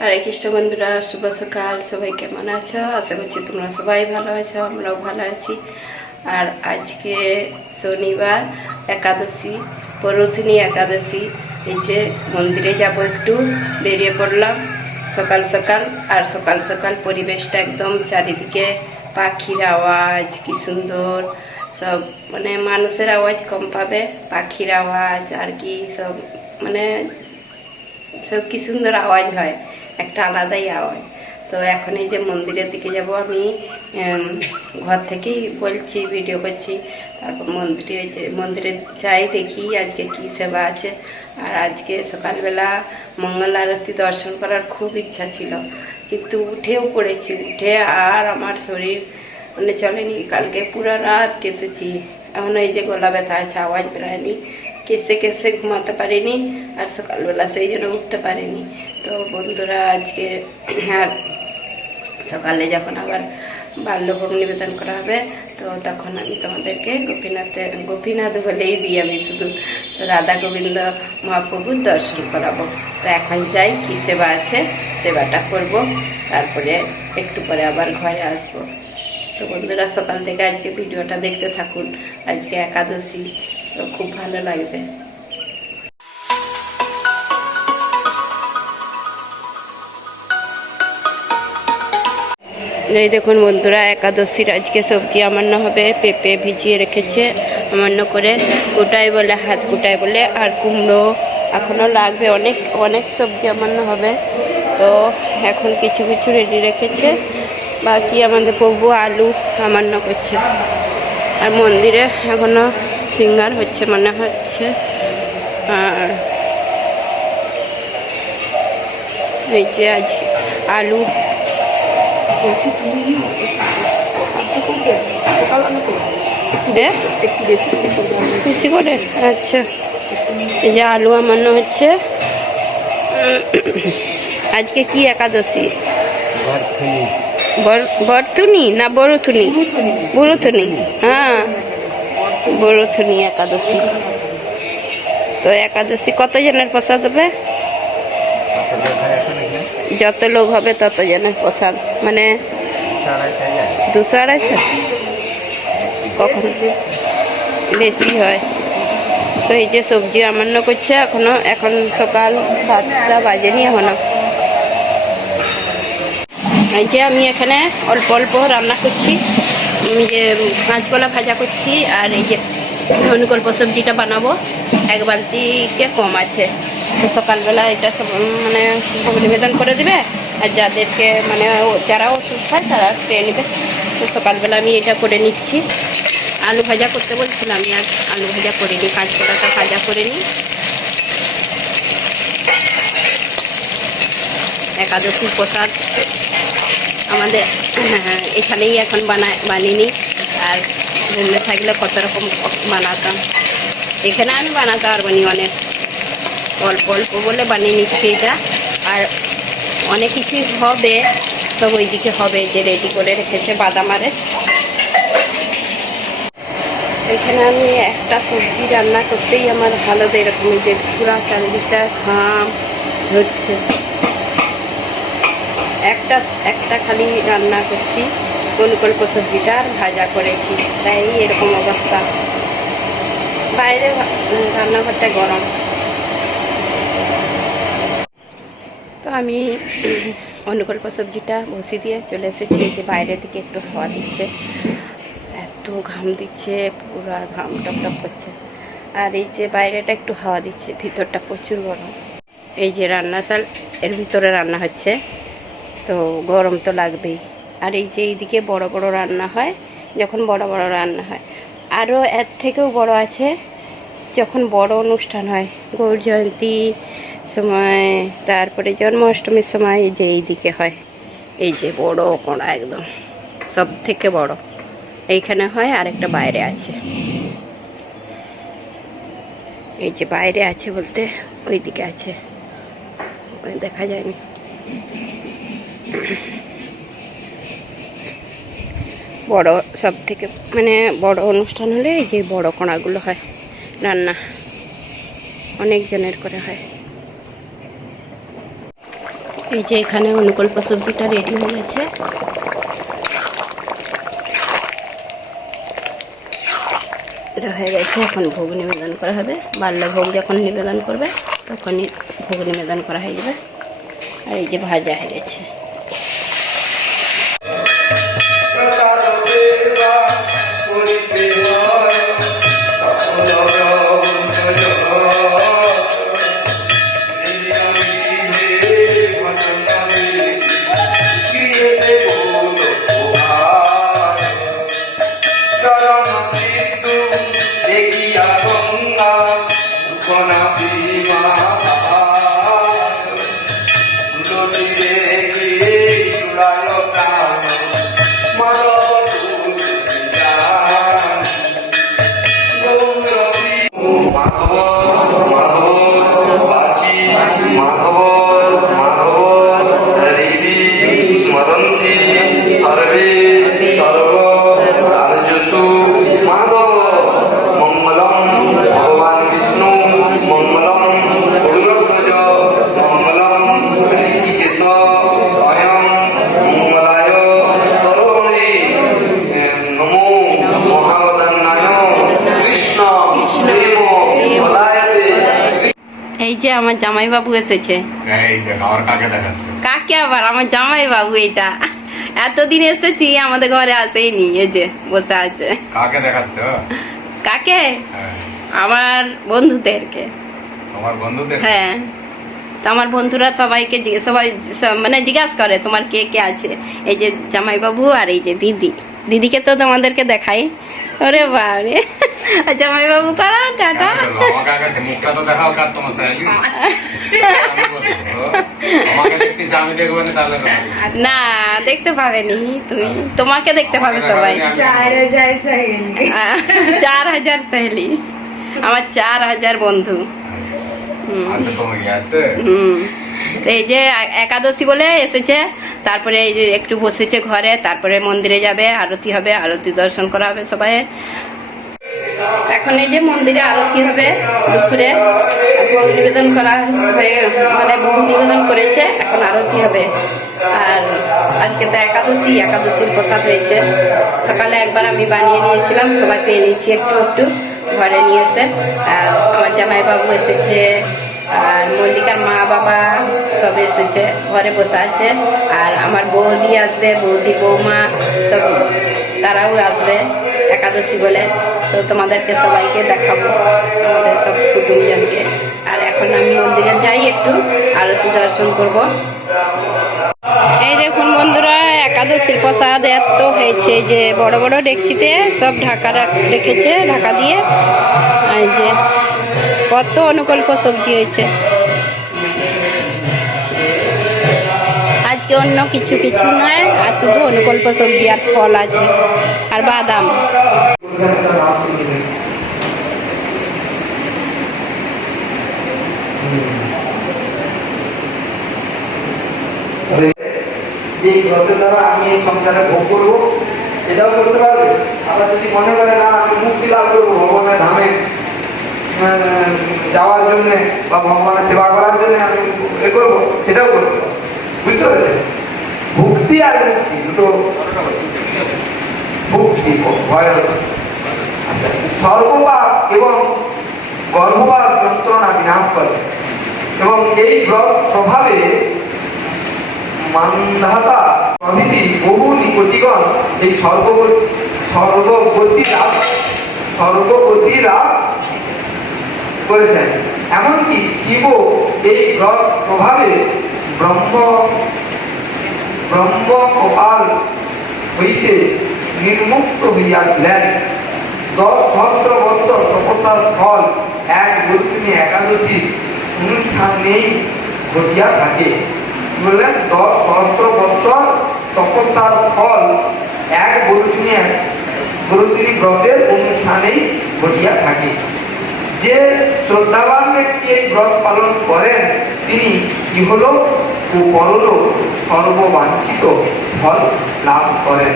হরে কৃষ্ণ বন্ধুরা, শুভ সকাল, সবাই কেমন আছো? আশা করছি তোমরা সবাই ভালো আছো, আমরাও ভালো আছি। আর আজকে শনিবার, একাদশী পরথিনী একাদশী। এই যে মন্দিরে যাব একটু, বেরিয়ে পড়লাম। সকাল সকাল, আর সকাল সকাল পরিবেশটা একদম চারিদিকে পাখির আওয়াজ, কি সুন্দর। সব মানে মানুষের আওয়াজ কম পাবে, পাখির আওয়াজ, আর কি সব মানে সব কি সুন্দর আওয়াজ হয়। একটা আলাদাই আওয়াজ। তো এখন এই যে মন্দিরের দিকে যাব আমি ঘর থেকেই বলছি ভিডিও করছি। তারপর মন্দিরে যে, মন্দিরে যাই দেখি আজকে কি সেবা আছে। আর আজকে সকালবেলা মঙ্গল আরতি দর্শন করার খুব ইচ্ছা ছিল। কিন্তু উঠেও পড়েছি, উঠে আর আমার শরীর মানে চলেনি। কালকে পুরো রাত কেসেছি এখন এই যে গলা ব্যথা আছে, আওয়াজ বেরোয়নি। কেসে কেসে ঘুমাতে পারিনি, আর সকালবেলা সেই জন্য উঠতে পারিনি। তো বন্ধুরা আজকে আর সকালে যখন আবার বাল্যভোগ নিবেদন করা হবে, তো তখন আমি তোমাদেরকে গোপীনাথে, গোপীনাথ বলেই দিই আমি শুধু রাধা গোবিন্দ মহাপ্রভুর দর্শন করাবো। তো এখন যাই, কী সেবা আছে সেবাটা করব। তারপরে একটু পরে আবার ঘরে আসব। তো বন্ধুরা সকাল থেকে আজকে ভিডিওটা দেখতে থাকুন। আজকে একাদশী, তো খুব ভালো লাগবে। এই দেখুন বন্ধুরা একাদশীর আজকে সবজি আমান্য হবে, পেঁপে ভিজিয়ে রেখেছে আমান্য করে। গোটাই বলে, হাত গোটাই বলে, আর কুমড়ো এখনও লাগবে। অনেক অনেক সবজি আমান্য হবে। তো এখন কিছু কিছু রেডি রেখেছে। বাকি আমাদের প্রভু আলু আমান্য করছে। আর মন্দিরে এখনও সিঙ্গার হচ্ছে মনে হচ্ছে। আর এই যে আজ আলু বলছি তুমি সকালবেলা? একটু বেশি করে বেশি করে আচ্ছা। এই যে আলু আমান্য হচ্ছে। আজকে কি একাদশী? বর- বরতুনি না বড়থুনি বুড়োথুনি হ্যাঁ। বড়থুনি একাদশী। তো একাদশী কতজনের প্রসাদ হবে? যত লোক হবে তত জনের প্রসাদ মানে দুশো আড়াইশো। কখন বেশি হয়। তো এই যে সবজি আমান্য করছে এখনও, এখন সকাল সাতটা বাজেনি এখনও। এই যে আমি এখানে অল্প অল্প রান্না করছি আমি যে কাঁচকলা ভাজা করছি, আর এই যে অনুকল্প সবজিটা বানাবো। এক বালতিকে কম আছে। তো সকালবেলা এটা মানে নিবেদন করে দেবে। আর যাদেরকে মানে যারা ওষুধ খায় তারা খেয়ে নেবে। তো সকালবেলা আমি এটা করে নিচ্ছি। আলু ভাজা করতে বলছিলাম আমি আজ আলু ভাজা করে নিই কাঁচকলাটা ভাজা করে নিই। একাদশী প্রসাদ আমাদের হ্যাঁ, এখানেই এখন বানায় নিই। আর রুমে থাকলে কত রকম বানাতাম। এখানে আমি বানাতে পারব অনেক। অল্প অল্প বলে বানিয়ে নিচ্ছি এটা। আর অনেক কিছুই হবে সব ওইদিকে হবে যে রেডি করে রেখেছে বাদাম আরে। এখানে আমি একটা সবজি রান্না করতেই আমার ভালো এরকম যে পুরা চারিদিকটা ঘাম ধরছে। একটা একটা খালি রান্না করছি কলকল্প সবজিটা আর ভাজা করেছি, তাই এরকম অবস্থা। বাইরে রান্নাঘরটা গরম। তো আমি অনুকল্প সবজিটা বসিয়ে দিয়ে চলে এসেছি, এই যে বাইরের দিকে একটু হাওয়া দিচ্ছে, এত ঘাম দিচ্ছে, পুরো আর ঘাম টপ টপ করছে। আর এই যে বাইরেটা একটু হাওয়া দিচ্ছে, ভিতরটা প্রচুর গরম। এই যে রান্নাশাল এর ভিতরে রান্না হচ্ছে, তো গরম তো লাগবেই। আর এই যে এইদিকে বড় বড় রান্না হয়, যখন বড় বড় রান্না হয়। আরও এর থেকেও বড় আছে, যখন বড় অনুষ্ঠান হয়, গৌর জয়ন্তী সময়, তারপরে জন্মাষ্টমীর সময় এই যে এইদিকে হয়। এই যে বড় কোণা একদম সব থেকে বড়। এইখানে হয় আর একটা বাইরে আছে। এই যে বাইরে আছে বলতে ওই দিকে আছে দেখা যায়নি। বড় সব থেকে মানে বড় অনুষ্ঠান হলে এই যে বড় কোণাগুলো হয়, রান্না। অনেকজনের করে হয়। এই যে এখানে অনুকল্প সবজিটা রেডি হয়ে গেছে। হয়ে গেছে, এখন ভোগ নিবেদন করা হবে। বাল্য ভোগ যখন নিবেদন করবে, তখনই ভোগ নিবেদন করা হয়ে যাবে। আর এই যে ভাজা হয়ে গেছে। যে আমার জামাইবাবু এসেছে? কাকে আবার? আমার জামাইবাবু এটা। এতদিন এসেছি আমাদের ঘরে আসেইনি এই যে বসে আছে। কাকে দেখাচ্ছ কাকে? হ্যাঁ, আমার বন্ধুদেরকে। তোমার বন্ধুদের? হ্যাঁ। তো আমার বন্ধুরা সবাইকে সবাই মানে জিজ্ঞাসা করে তোমার কে কে আছে? এই যে জামাইবাবু আর এই যে দিদি। দিদিকে তো তোমাদেরকে দেখাই। ওরে বাবারে। আর জামাইবাবু কারা টাটা। হ্যাঁ, না দেখতে পাবেনি তুমি তোমাকে দেখতে পাবে সবাই। চার হাজার সহেলি। আমার চার হাজার বন্ধু। হুম। এই যে একাদশী বলে এসেছে, তারপরে এই যে একটু বসেছে ঘরে, তারপরে মন্দিরে যাবে, আরতি হবে, আরতি দর্শন করা হবে সবাই। এখন এই যে মন্দিরে আরতি হবে দুপুরে, ভোগ নিবেদন করা হয়ে মানে ভোগ নিবেদন করেছে, এখন আরতি হবে। আর আজকে তো একাদশী, একাদশীর প্রসাদ হয়েছে। সকালে একবার আমি বানিয়ে নিয়েছিলাম, সবাই পেয়ে নিয়েছি একটু একটু, ঘরে নিয়ে এসে। আর আমার জামাইবাবু এসেছে আর মল্লিকার মা বাবা সব এসেছে, ঘরে বসে আছে। আর আমার বৌদি আসবে, বৌদি বৌমা সব, তারাও আসবে একাদশী বলে। তো তোমাদেরকে সবাইকে দেখাবো, আমাদের সব কুটুমজনকে। আর এখন আমি মন্দিরে যাই একটু, আরতি দর্শন করব। এই দেখুন বন্ধুরা, একাদশীর প্রসাদ এত হয়েছে যে বড় বড় ডেকচিতে সব ঢাকা রাখ- রেখেছে, ঢাকা দিয়ে। যে কত অনুকল্প সবজি হয়েছে। আজকে অন্য কিছু কিছু নয়, আর শুধু অনুকল্প সবজি আর ফল আছে, আর বাদাম। আমি এই সংসারে ভোগ করব, সেটাও করতে পারবে। আবার যদি মনে করে, না, আমি মুক্তি লাভ করব, ভগবানের ধামে যাওয়ার জন্য বা ভগবানের সেবা করার জন্য আমি এ করব, সেটাও করতে বুঝতে পেরেছেন? ভক্তি আর মুক্তি, দুটো ভক্তি, ভয় আচ্ছা সর্বপাপ এবং গর্ভপাত যন্ত্রণা বিনাশ করে। এবং এই ব্রত প্রভাবে মান্ধাতা প্রভৃতি বহু নিকটিগণ এই সর্বগতি সর্বগতি লাভ সর্বগতি লাভ করেছেন। এমনকি শিব এই প্রভাবে ব্রহ্ম ব্রহ্ম কপাল হইতে নির্মুক্ত হইয়াছিলেন। দশ সহস্র বৎসর তপস্যার ফল এক গুরুত্বী একাদশী অনুষ্ঠান নেই ঘটিয়া থাকে। বললেন? দশ সহস্র বৎসর তপস্যার ফল এক গুরুত্বী গুরুত্বী ব্রতের অনুষ্ঠানেই ঘটিয়া থাকে। যে শ্রদ্ধাবান ব্যক্তি এই ব্রত পালন করেন, তিনি ইহলোক ও পরলোক সর্ববাঞ্ছিত ফল লাভ করেন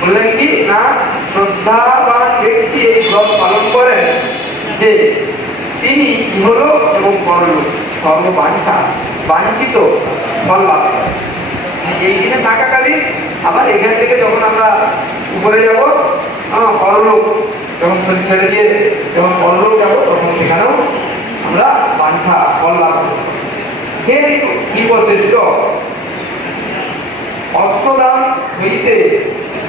বললেন কি না, শ্রদ্ধাবান ব্যক্তি এই ব্রত পালন করেন যে তিনি ইহলোক এবং পরলোক সর্ব বাঞ্ছা বাঞ্ছিত ফল লাভ করে। এই দিনে থাকাকালীন আবার এখান থেকে যখন আমরা উপরে যাব হ্যাঁ পরলোক যখন শরীর ছেড়ে দিয়ে যখন পরলোক যাব, তখন সেখানেও আমরা বাঞ্ছা ফল লাভ করব হে বিপশ্রেষ্ঠ অশ্বদান হইতে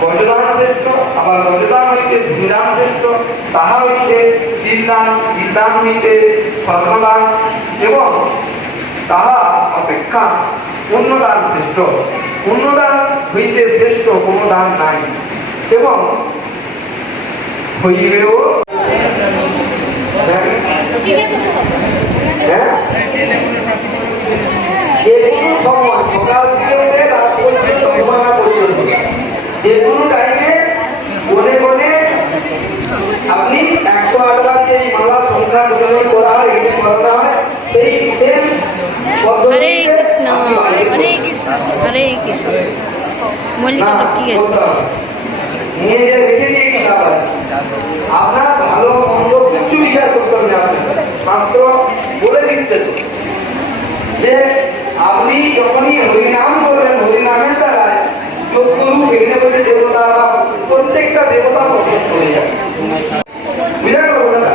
গজদান শ্রেষ্ঠ, আবার গজদান হইতে ভূমিদান শ্রেষ্ঠ, তাহা হইতে বিদ্যান বিদ্যান হইতে সর্বদান, এবং তাহা অপেক্ষা পুণ্যদান শ্রেষ্ঠ। পুণ্যদান হইতে শ্রেষ্ঠ কোনো দান নাই, এবং হইবেও হ্যাঁ? হ্যাঁ যে কোনো সময় সকাল থেকে উঠে রাত পর্যন্ত ঘুমানো পর্যন্ত যে কোনো টাইমে গনে গনে আপনি একশো আটবার যে মালা সংখ্যা গ্রহণ করা হয় এখানে করানো হয় সেই শেষ হরে পদ্ধতিতে কৃষ্ণ আপনি বাড়ি হরে করবেন। কৃষ্ণ হরে কৃষ্ণ মল্লিকা না, ঠিক আছে বলতে হবে। নিয়ে রেখে দিয়ে কি লাভ আছে? আপনার ভালো মন্দ কিছু বিচার করতে হবে। মাত্র বলে দিচ্ছে যে আপনি যখনই হরিনাম করবেন, হরিনামের দ্বারায় যোগ্য রূপ এখানে বলছে দেবতা বা প্রত্যেকটা দেবতা প্রকট করে যাবে গেল কথাটা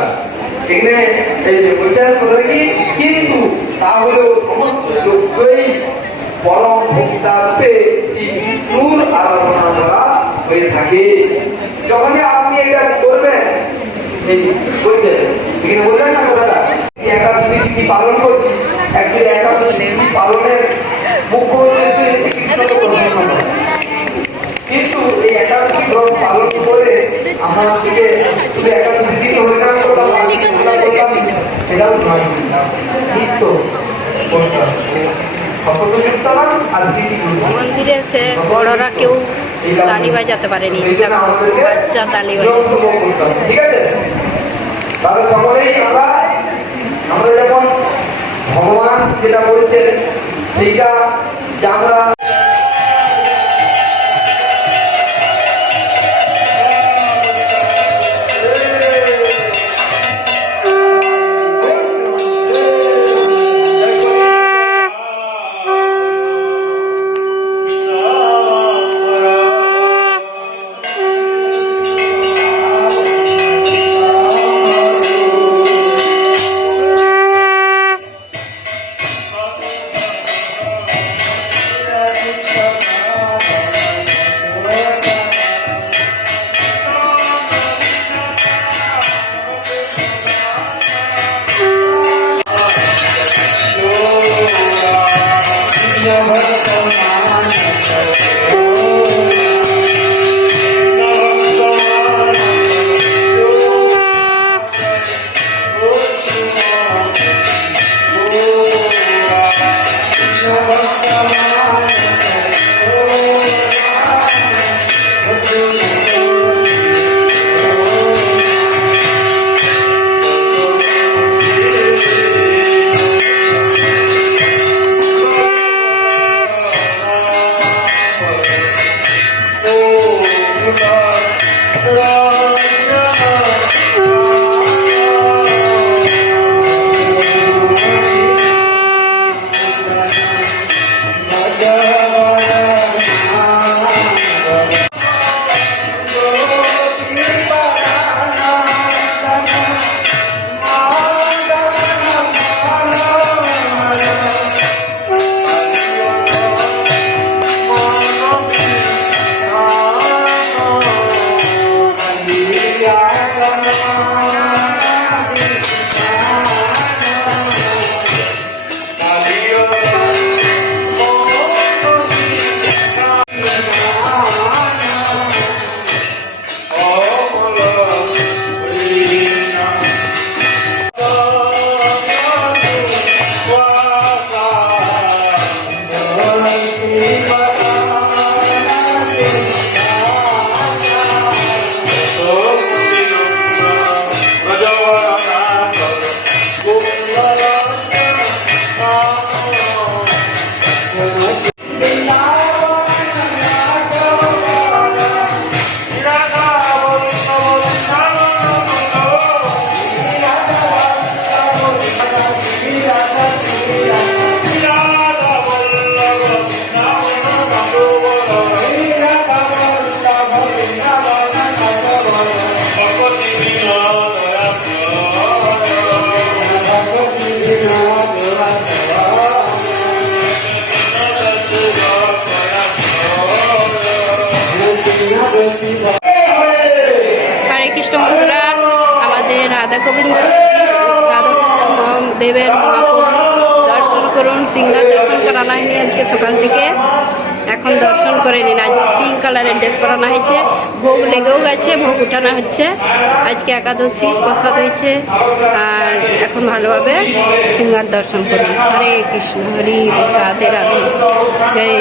এখানে এই যে বলছেন কথা কি? কিন্তু তাহলেও সমস্ত যোগ্যই পরম ভোক্তা শ্রী আরাধনা করা হয়ে থাকে যখনই আপনি এটা করবেন এই বলছে না কথাটা? পালন করছি। একটি পালনের মুখ্য উদ্দেশ্য। কিন্তু এই পালন করে আমরা থেকে শুধু হরিনাম করলাম করলাম সেটাও নয়। নিত্য। মন্দিরে এসে বড়রা কেউ তালি বাজাতে পারেনি। বাচ্চা তালি নিয়ম বাজাচ্ছে সমূহ করতে হবে। ঠিক আছে তাহলে সকলেই আমরা আমরা যখন ভগবান যেটা বলছেন সেইটা যে আমরা গোবিন্দ দেবের দর্শন করুন সিঙ্গার দর্শন করানো হয়নি আজকে সকাল থেকে। এখন দর্শন করে নিন। আজ পিঙ্ক কালারের ড্রেস করানো হয়েছে। ভোগ লেগেও গেছে, ভোগ উঠানো হচ্ছে। আজকে একাদশী প্রসাদ হয়েছে। আর এখন ভালোভাবে সিঙ্গার দর্শন করুন। হরে কৃষ্ণ, হরি রাধে রাধে। জয়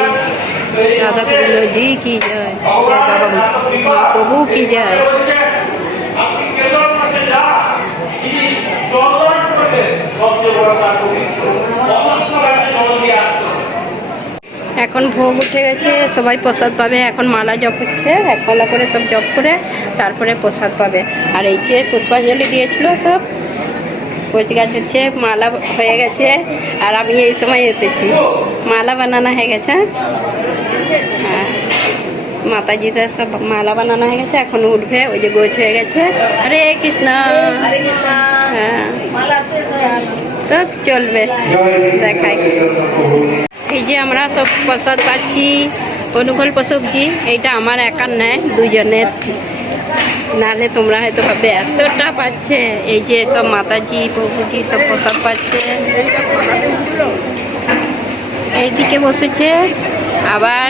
রাধা গোবিন্দ জি কি জয়। জয় বাবা মহাপ্রভু কি জয়। এখন ভোগ উঠে গেছে, সবাই প্রসাদ পাবে, এখন মালা জপ হচ্ছে এক মালা করে সব জপ করে তারপরে প্রসাদ পাবে। আর এই যে পুষ্পাঞ্জলি দিয়েছিল সব, কোচ গাছ হচ্ছে মালা হয়ে গেছে, আর আমি এই সময় এসেছি। মালা বানানো হয়ে গেছে হ্যাঁ? মাতাজিদের সব মালা বানানো হয়ে গেছে, এখন উঠবে, ওই যে গোছ হয়ে গেছে। হরে কৃষ্ণ। হ্যাঁ। তো চলবে, দেখাই। এই যে আমরা সব প্রসাদ পাচ্ছি অনুকল্প সবজি এইটা আমার একার নেয়, দুজনের। নাহলে তোমরা হয়তো ভাবে এতটা পাচ্ছে, এই যে সব মাতাজি, প্রভুজি সব প্রসাদ পাচ্ছে। এইদিকে বসেছে, আবার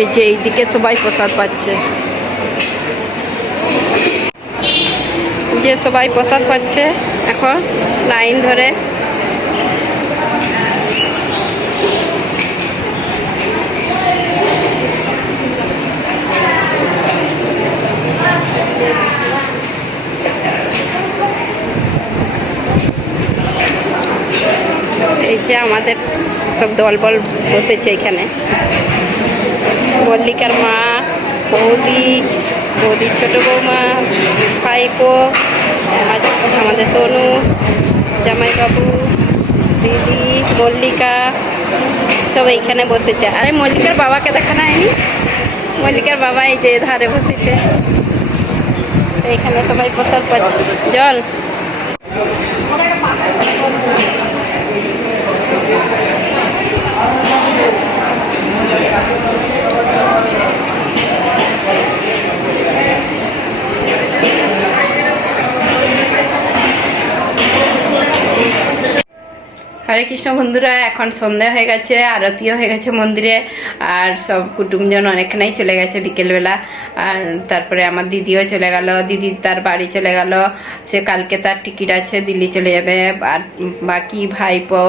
এই যে এইদিকে সবাই প্রসাদ পাচ্ছে। যে সবাই প্রসাদ পাচ্ছে, এখন লাইন ধরে। এই যে আমাদের সব দলবল বসেছে এখানে। মল্লিকার মা, বৌদি, বৌদির ছোটো বৌমা, ভাইপো। আমাদের- সোনু, জামাইবাবু, দিদি, মল্লিকা, সব এইখানে বসেছে। আরে মল্লিকার বাবাকে দেখানো হয়নি? মল্লিকার বাবা এই যে ধারে বসেছে। তো এখানে সবাই প্রসাদ পাচ্ছে। জল। হরে কৃষ্ণ বন্ধুরা, এখন সন্ধ্যা হয়ে গেছে, আরতিও হয়ে গেছে মন্দিরে, আর সব কুটুমজন অনেকখানেই চলে গেছে বিকেলবেলা। আর তারপরে আমার দিদিও চলে গেল, দিদি তার বাড়ি চলে গেল, সে কালকে তার টিকিট আছে, দিল্লি চলে যাবে। আর বাকি ভাইপো,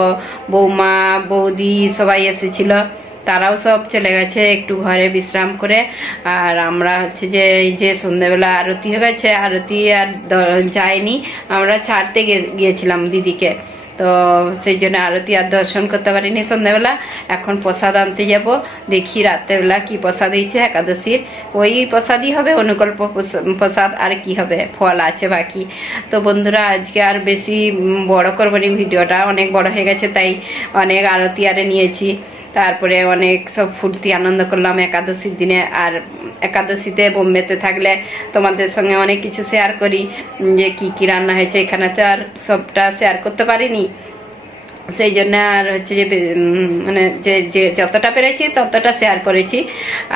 বৌমা, বৌদি সবাই এসেছিল, তারাও সব চলে গেছে একটু ঘরে বিশ্রাম করে। আর আমরা হচ্ছে যে, এই যে সন্ধ্যেবেলা আরতি হয়ে গেছে, আরতি আর যায়নি, আমরা ছাড়তে গিয়েছিলাম দিদিকে। তো সেই জন্য আরতি আর দর্শন করতে পারিনি সন্ধ্যাবেলা। এখন প্রসাদ আনতে যাব। দেখি রাত্রেবেলা কি প্রসাদ হয়েছে একাদশীর। ওই প্রসাদই হবে, অনুকল্প প্রস- প্রসাদ। আর কি হবে? ফল আছে বাকি। তো বন্ধুরা, আজকে আর বেশি বড় করব ভিডিওটা। অনেক বড় হয়ে গেছে, তাই অনেক আরতি আরে নিয়েছি। তারপরে অনেক সব ফুর্তি, আনন্দ করলাম একাদশীর দিনে। আর একাদশীতে বোম্বেতে থাকলে তোমাদের সঙ্গে অনেক কিছু শেয়ার করি, যে কি কি রান্না হয়েছে এখানে তো আর সবটা শেয়ার করতে পারিনি। সেই জন্য আর হচ্ছে যে মানে যে যে যতটা পেরেছি ততটা শেয়ার করেছি।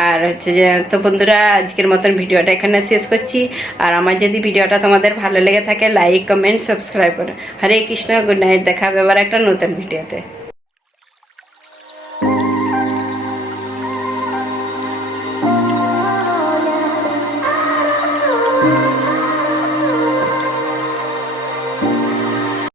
আর হচ্ছে যে, তো বন্ধুরা, আজকের মতন ভিডিওটা এখানে শেষ করছি। আর আমার যদি ভিডিওটা তোমাদের ভালো লেগে থাকে লাইক কমেন্ট সাবস্ক্রাইব করো। হরে কৃষ্ণ গুড নাইট দেখা হবে আবার একটা নতুন ভিডিওতে।